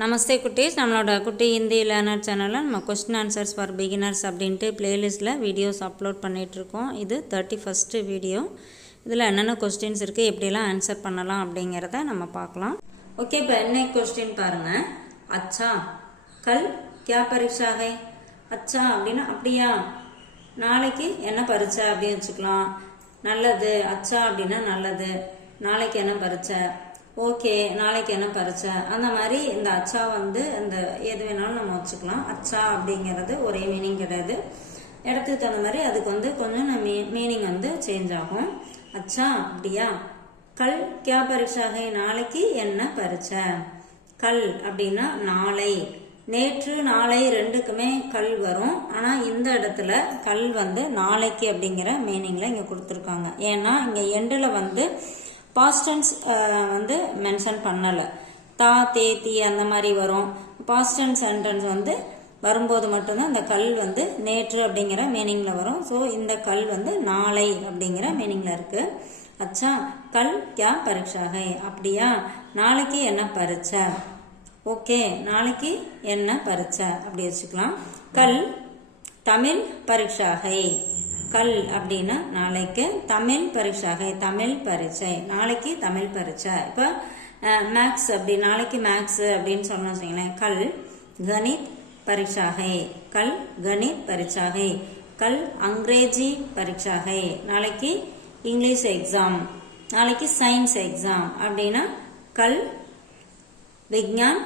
நமஸ்தே குட்டீஸ், நம்மளோட குட்டி ஹிந்தி லேர்னர் சேனலில் நம்ம கொஸ்டின் ஆன்சர்ஸ் ஃபார் பிகினர்ஸ் அப்படின்ட்டு பிளேலிஸ்ட்டில் வீடியோஸ் அப்லோட் பண்ணிகிட்ருக்கோம். இது 31st வீடியோ. இதில் என்னென்ன கொஸ்டின்ஸ் இருக்குது, எப்படிலாம் ஆன்சர் பண்ணலாம் அப்படிங்கிறத நம்ம பார்க்கலாம். ஓகே, இப்போ என்ன கொஸ்டின் பாருங்கள். அச்சா கல் கியா பரீட்சா ஹை? அச்சா அப்படின்னா அப்படியா, நாளைக்கு என்ன பரீட்சை அப்படின்னு வச்சுக்கலாம். நல்லது, அச்சா அப்படின்னா நல்லது, நாளைக்கு என்ன பரீட்சை, ஓகே நாளைக்கு என்ன பரீட்சை, அந்த மாதிரி இந்த அச்சா வந்து இந்த எது வேணாலும் நம்ம வச்சுக்கலாம். அச்சா அப்படிங்கிறது ஒரே மீனிங் கிடையாது, இடத்துக்கு தகுந்த மாதிரி அதுக்கு வந்து கொஞ்சம் மீனிங் வந்து சேஞ்ச் ஆகும். அச்சா அப்படியா, கல் கியா பரீட்சா ஹை, நாளைக்கு என்ன பரீட்சை. கல் அப்படின்னா நாளை, நேற்று நாளை ரெண்டுக்குமே கல் வரும். ஆனால் இந்த இடத்துல கல் வந்து நாளைக்கு அப்படிங்கிற மீனிங்கில் இங்கே கொடுத்துருக்காங்க. ஏன்னா இங்கே எண்டில் வந்து பாஸ்ட் டென்ஸ் வந்து மென்ஷன் பண்ணலை. தா தே தி அந்த மாதிரி வரும். பாஸ்ட் டென்ஸ் சென்டென்ஸ் வந்து வரும்போது மட்டும்தான் இந்த கல் வந்து நேற்று அப்படிங்கிற மீனிங்கில் வரும். ஸோ இந்த கல் வந்து நாளை அப்படிங்கிற மீனிங்கில் இருக்குது. அச்சா கல் கியா பரீட்சா ஹை, அப்படியா நாளைக்கு என்ன பரீட்சை, ஓகே நாளைக்கு என்ன பரீட்சை அப்படி வச்சுக்கலாம். கல் தமிழ் பரீட்சா ஹை, கல் அப்படின்னா நாளைக்கு, தமிழ் பரீட்சா ஹை தமிழ் பரீட்சை, நாளைக்கு தமிழ் பரீட்சை. இப்போ மேக்ஸ் அப்படி நாளைக்கு மேக்ஸ் அப்படின்னு சொன்னோம் வச்சுங்களேன். கல் கணித் பரீட்சா ஹை, கல் கணித் பரீட்சா ஹை. கல் அங்கிரேஜி பரீட்சா ஹை, நாளைக்கு இங்கிலீஷ் எக்ஸாம், நாளைக்கு சயின்ஸ் எக்ஸாம் அப்படின்னா கல் விக்ஞான்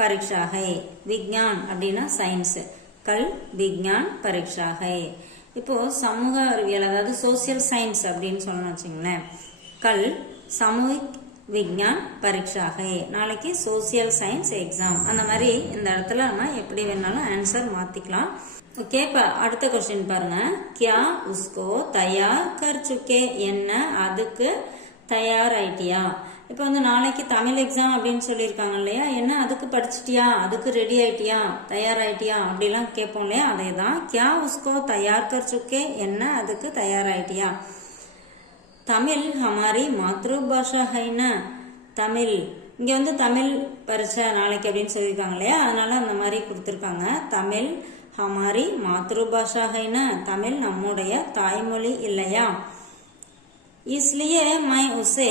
பரீட்சா ஹை. விக்ஞான் அப்படின்னா சயின்ஸ், கல் விக்ஞான் பரீட்சா ஹை. இப்போ சமூக அறிவியல் அதாவது சோசியல் சயின்ஸ் அப்படின்னு சொல்லணும் வச்சுங்களேன். கல் சமூக விக்ஞான் பரீட்சா ஹை, நாளைக்கு சோசியல் சயின்ஸ் எக்ஸாம். அந்த மாதிரி இந்த இடத்துல நம்ம எப்படி வேணாலும் ஆன்சர் மாத்திக்கலாம். ஓகே, இப்போ அடுத்த கொஸ்டின் பாருங்க. கியா உஸ்கோ தயார் கர் சுக்கே, என்ன அதுக்கு தயார் ஆயிட்டியா. இப்போ வந்து நாளைக்கு தமிழ் எக்ஸாம் அப்படின்னு சொல்லியிருக்காங்க இல்லையா, என்ன அதுக்கு படிச்சிட்டியா, அதுக்கு ரெடி ஆயிட்டியா, தயாராயிட்டியா அப்படிலாம் கேட்போம் இல்லையா, அதே தான். கியா உஸ்கோ தயார் கர் சுக்கே, என்ன அதுக்கு தயாராயிட்டியா. தமிழ் ஹமாரி மாத்ரு பாஷா ஹைனா, தமிழ் இங்கே வந்து தமிழ் பரீட்சை நாளைக்கு அப்படின்னு சொல்லியிருக்காங்க இல்லையா, அதனால அந்த மாதிரி கொடுத்துருக்காங்க. தமிழ் ஹமாரி மாத்ரு பாஷா ஹைனா, தமிழ் நம்முடைய தாய்மொழி இல்லையா. இஸ்லியே மை உசே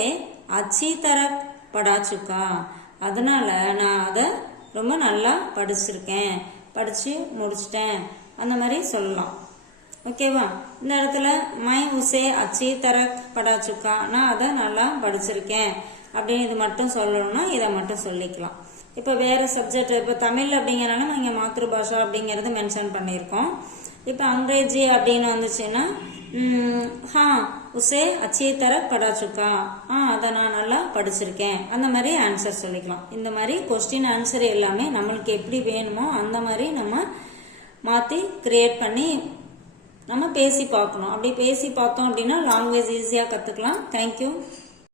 அச்சி தரக் படா சுக்கா, அதனால நான் அதை ரொம்ப நல்லா படிச்சிருக்கேன், படிச்சு முடிச்சிட்டேன் அந்த மாதிரி சொல்லலாம். ஓகேவா, இந்த இடத்துல மை உசே அச்சி தரக் படா சுக்கா, நான் அதை நல்லா படிச்சிருக்கேன் அப்படின்னு இது மட்டும் சொல்லணும்னா இதை மட்டும் சொல்லிக்கலாம். இப்போ வேற சப்ஜெக்ட், இப்போ தமிழ் அப்படிங்கிறனால நம்ம இங்கே மாத்ரு பாஷா அப்படிங்கிறது மென்ஷன் பண்ணியிருக்கோம். இப்போ அங்கிரேஜி அப்படின்னு வந்துச்சுன்னா ஹா உசே அச்சி தர படா சுக்கா, அதை நான் நல்லா படிச்சிருக்கேன் அந்த மாதிரி ஆன்சர் சொல்லிக்கலாம். இந்த மாதிரி கொஸ்டின் ஆன்சர் எல்லாமே நம்மளுக்கு எப்படி வேணுமோ அந்த மாதிரி நம்ம மாற்றி கிரியேட் பண்ணி நம்ம பேசி பார்க்கணும். அப்படி பேசி பார்த்தோம் அப்படின்னா லாங்குவேஜ் ஈஸியாக கற்றுக்கலாம். தேங்க்யூ.